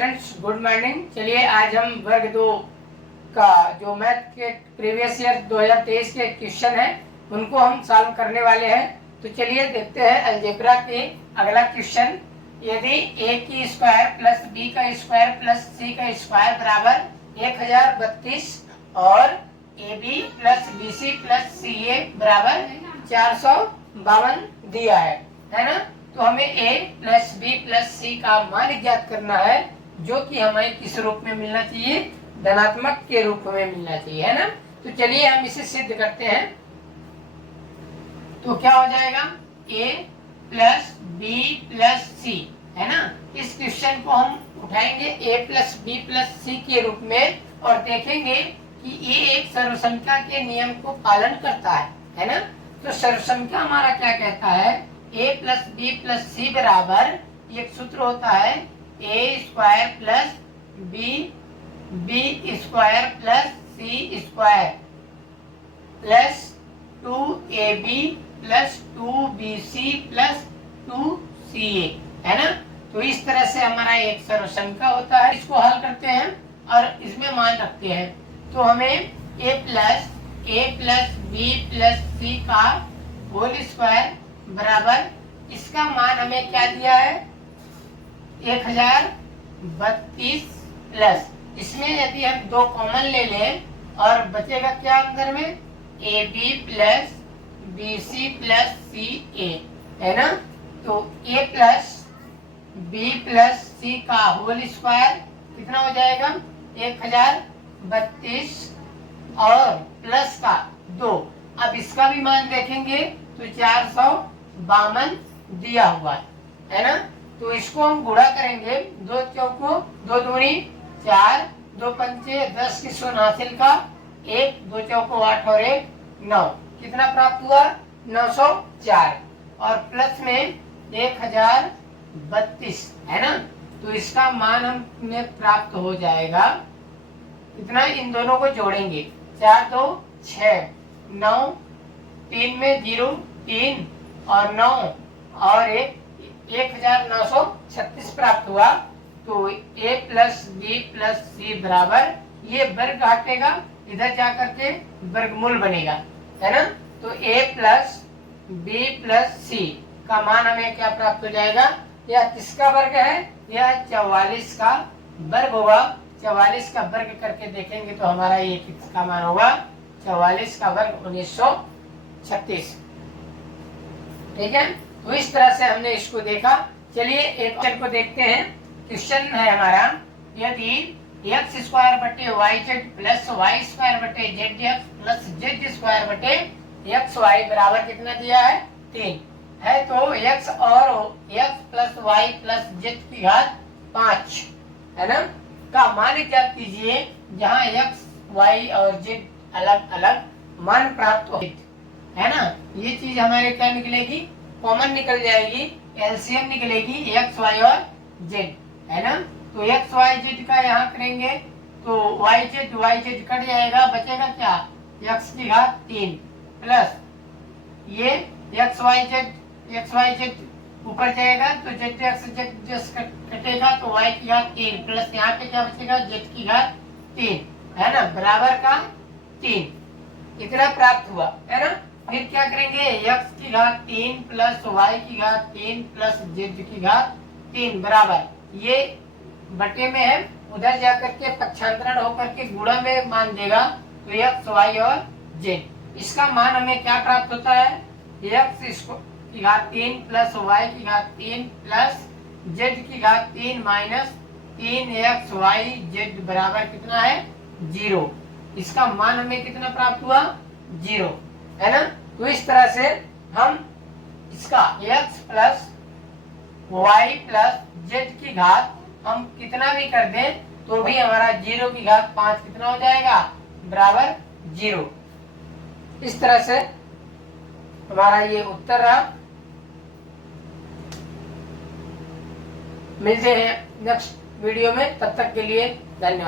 Friends, good morning. चलिए आज हम वर्ग 2 का जो मैथ के प्रीवियस ईयर 2023 के क्वेश्चन है उनको हम सॉल्व करने वाले हैं। तो चलिए देखते हैं अलजेब्रा के अगला क्वेश्चन। यदि a की स्क्वायर प्लस b का स्क्वायर प्लस c का स्क्वायर बराबर 1032 और ab plus bc plus ca बराबर 452 दिया है ना। तो हमें a plus b plus c का मान ज्ञात करना है, जो कि हमें किस रूप में मिलना चाहिए, धनात्मक के रूप में मिलना चाहिए, है ना। तो चलिए हम इसे सिद्ध करते हैं। तो क्या हो जाएगा, a plus b plus c, है ना। इस क्वेश्चन को हम उठाएंगे a plus b plus c के रूप में और देखेंगे कि ये एक सर्वसंख्या के नियम को पालन करता है ना। तो सर्वसंख्या हमारा क्या कहता है, a plus B plus C बराबर, एक सूत्र होता है a square plus B square plus C square plus 2ab plus 2bc plus 2ca, है ना। तो इस तरह से हमारा एक सर्वसंख्या होता है। इसको हल करते हैं और इसमें मान रखते हैं। तो हमें a plus B plus C का होल स्क्वायर बराबर, इसका मान हमें क्या दिया है, 1032 प्लस, इसमें यदि हम 2 कॉमन ले लें और बचेगा क्या अंदर में, A B plus B C plus C A, है ना। तो a plus B plus C का होल स्क्वायर कितना हो जाएगा, 1032 और प्लस का 2। अब इसका भी मान देखेंगे तो 452 दिया हुआ है ना। तो इसको हम गुणा करेंगे, 2 चौको 2 दूनी 4, 2 पंचे 10 की शून्य हासिल का 1, 2 चौको 8 और 1 9, कितना प्राप्त हुआ, 904 और प्लस में 1032, है ना। तो इसका मान हमें प्राप्त हो जाएगा कितना, इन दोनों को जोड़ेंगे, 4 2 6 9, 3 में 0 3 और 9 और 1 1936 प्राप्त हुआ। तो a plus B plus C बराबर, ये वर्ग हटेगा, इधर जाकर के वर्गमूल बनेगा, है ना। तो a plus B plus C का मान हमें क्या प्राप्त हो जाएगा, यह किसका वर्ग है, यह 44 का वर्ग होगा। 44 का वर्ग करके देखेंगे तो हमारा ये किसका मान होगा, 44 का वर्ग 1936, ठीक है। तो इस तरह से हमने इसको देखा। चलिए एक क्वेश्चन को देखते हैं। क्वेश्चन है हमारा, यदि एक्स स्क्वायर बटे Y Z plus Y square बटे Z X plus Z square बटे एक्स वाई बराबर कितना दिया है, 3 है। तो एक्स और X plus Y plus Z की घात 5, है ना, का मान ज्ञात कीजिए, जहाँ एक्स वाई और जेड अलग अलग मान प्राप्त हो, है ना। ये चीज हमारे क्या निकलेगी, कॉमन निकल जाएगी, एलसीएम निकलेगी एक्स वाई और जेड, है ना। तो एक्स वाई जेड का यहाँ करेंगे तो वाई जेड कट जाएगा, बचेगा क्या, एक्स की घात 3 प्लस ये एक्स वाई जेड ऊपर जाएगा तो जेड एक्स कटेगा तो वाई की घात 3 प्लस यहाँ पे क्या बचेगा, जेड की घात 3, है ना, बराबर का 3, इतना प्राप्त हुआ, है ना। फिर क्या करेंगे, x की घात 3 प्लस y की घात 3 प्लस z की घात 3 बराबर, ये बटे में है, उधर जाकर के पक्षांतरण होकर के गुणा में मान देगा, तो x y और z, इसका मान हमें क्या प्राप्त होता है, x की घात 3 प्लस y की घात 3 प्लस z की घात 3 माइनस 3x y z बराबर कितना है, 0। इसका मान हमें कितना प्राप्त हुआ, 0, है ना। तो इस तरह से हम इसका x plus Y plus Z की घात हम कितना भी कर दें तो भी हमारा 0 की घात 5 कितना हो जाएगा, बराबर 0। इस तरह से हमारा ये उत्तर रहा। मिलते हैं नेक्स्ट वीडियो में, तब तक के लिए धन्यवाद।